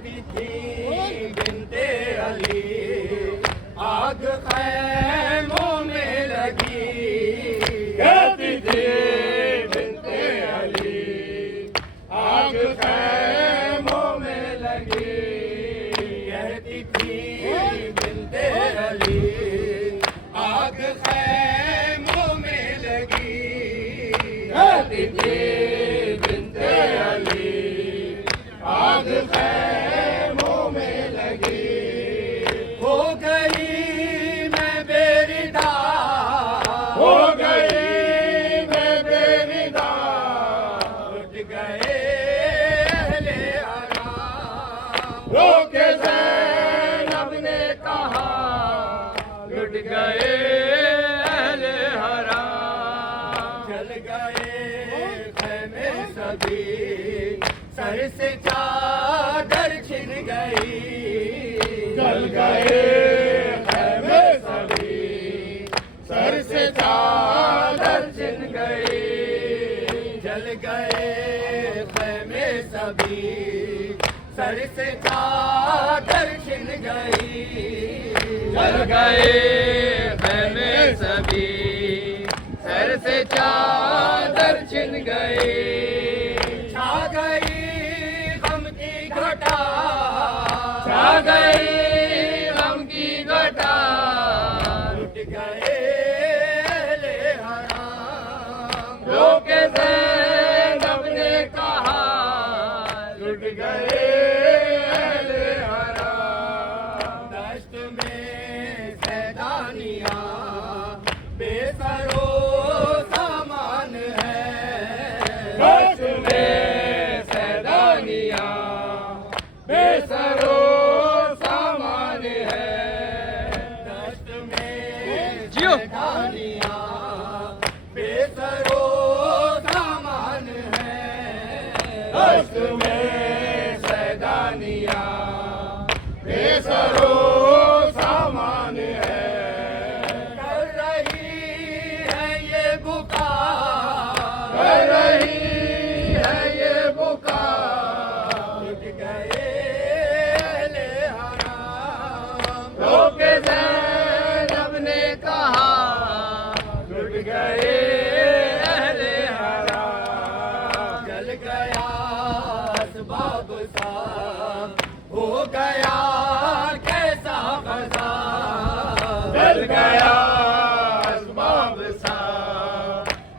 कहती थी बिनते अली आग खैमों में लगी, कहती थी बिनते अली आग खैमों में लगी, कहती थी बिनते अली आग खैमों में लगी, कहती थी बिनते अली आग खैमों में लगी। हो गई मैं बेरिदा, हो गई मैं बेरिदा, लुट गए अहले हराम, रोके ज़ैनब ने कहा लुट गए अहले हराम, जल गए खैमे सभी, सर से चादर छिन गई, जल गए खैमे सभी, सर से चादर छिन गई, जल गए खैमे सभी, सर से चादर छिन गई, जल गए खैमे सभी, सर से चादर छिन गई, छा गई गम की घटा, छा गई गम की घटा, लुट गए अहले हराम, रोके ज़ैनब ने कहा लुट गए अहले हराम, दश्त में सैदानियाँ बेसरो सामान है, दश्त में सैदानियाँ बेसरो सामान है, दश्त में सैदानियाँ बेसरो सामान है, दश्त में सैदानियाँ बेसरो सामान है, कर रही है ये बुका, कर रही है ये बुका, लुट गए अहले हराम, रोके ज़ैनब ने कहा लुट गए अहले हराम, जल गया असबाब सा, हो गया कैसा ग़ज़ा, जल गया असबाब सा,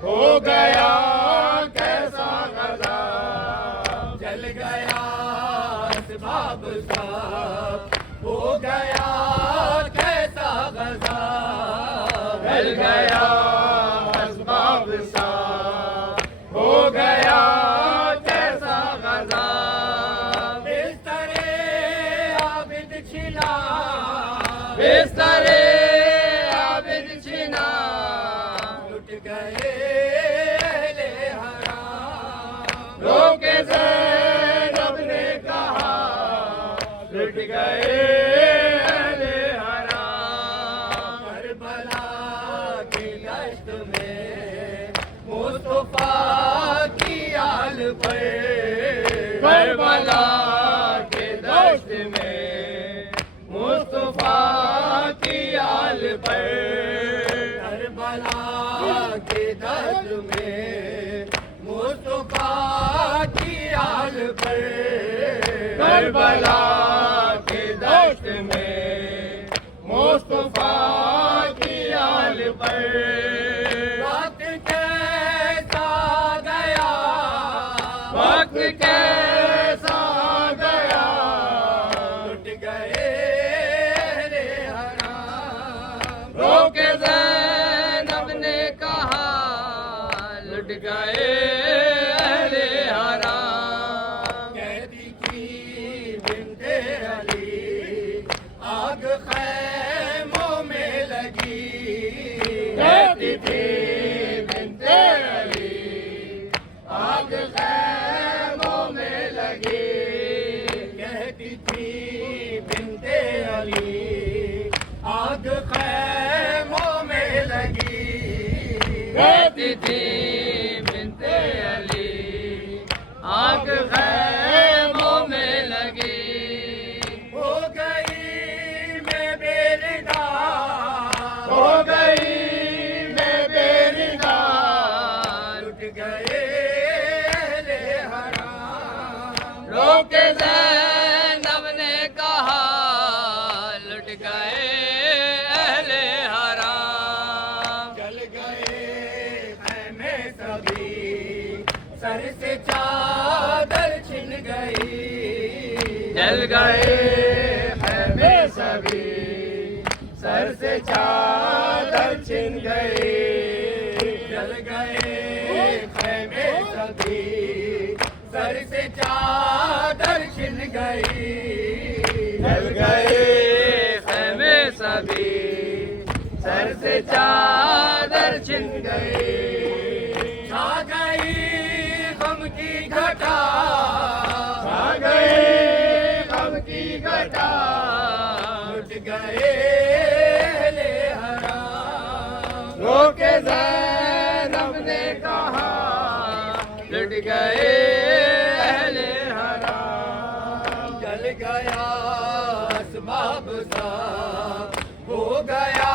हो गया कैसा ग़ज़ा, जल गया असबाब सा, हो गया कैसा ग़ज़ा, जल गया असबाब सा, हो गया कैसा ग़ज़ा, बिस्तरे आबिद छिना, बिस्तरे आबिद छिना, लुट गए अहले हराम, रोके ज़ैनब ने कहा लुट गए अहले हराम, करबला की दश्त में मुस्तफा की आल पर, करबला के दश्त में मुस्तफा की आल पर, करबला के दश्त में मुस्तफा की आल पर, करबला के दश्त में मुस्तफा की आल पर, वक्त कैसा गया, वक्त कैसा गया, लुट गए अहले हराम, रोके ज़ैनब ने कहा लुट गए अहले हराम, कहती थी बिनते अली आग खैमों में लगी, कहती थी बिनते अली आग खैमों में लगी, कहती थी बिनते अली आग खैमों में लगी, कहती थी बिनते अली आग खैमों में लगी। जल गए खैमे सभी, सर से चादर छिन गए। जल गए खैमे सभी, सर से चादर छिन गई। जल गए खैमे सभी, सर से चादर छिन गई। छा गई गम की घटा, छा गई गम की घटा। लुट गए ले हराम, रोके ज़ैनब ने कहा। लुट गए अहले हराम, जल गया असबाब सा, हो गया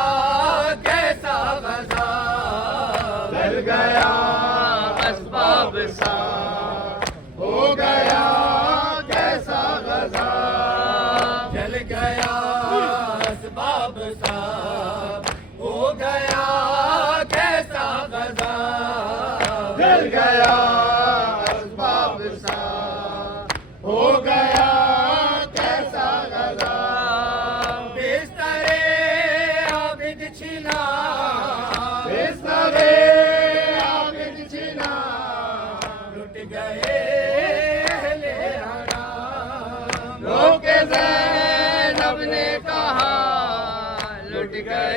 कैसा गज़ा। जल गया असबाब सा, हो गया कैसा गज़ा। जल गया असबाब सा, हो गया कैसा गज़ा। जल गया असबाब सा, हो गया कैसा गज़ा। बिस्तरे आबिद छिना, बिस्तरे आबिद छिना। लुट गए अहले हराम, रोके ज़ैनब ने कहा। लुट गए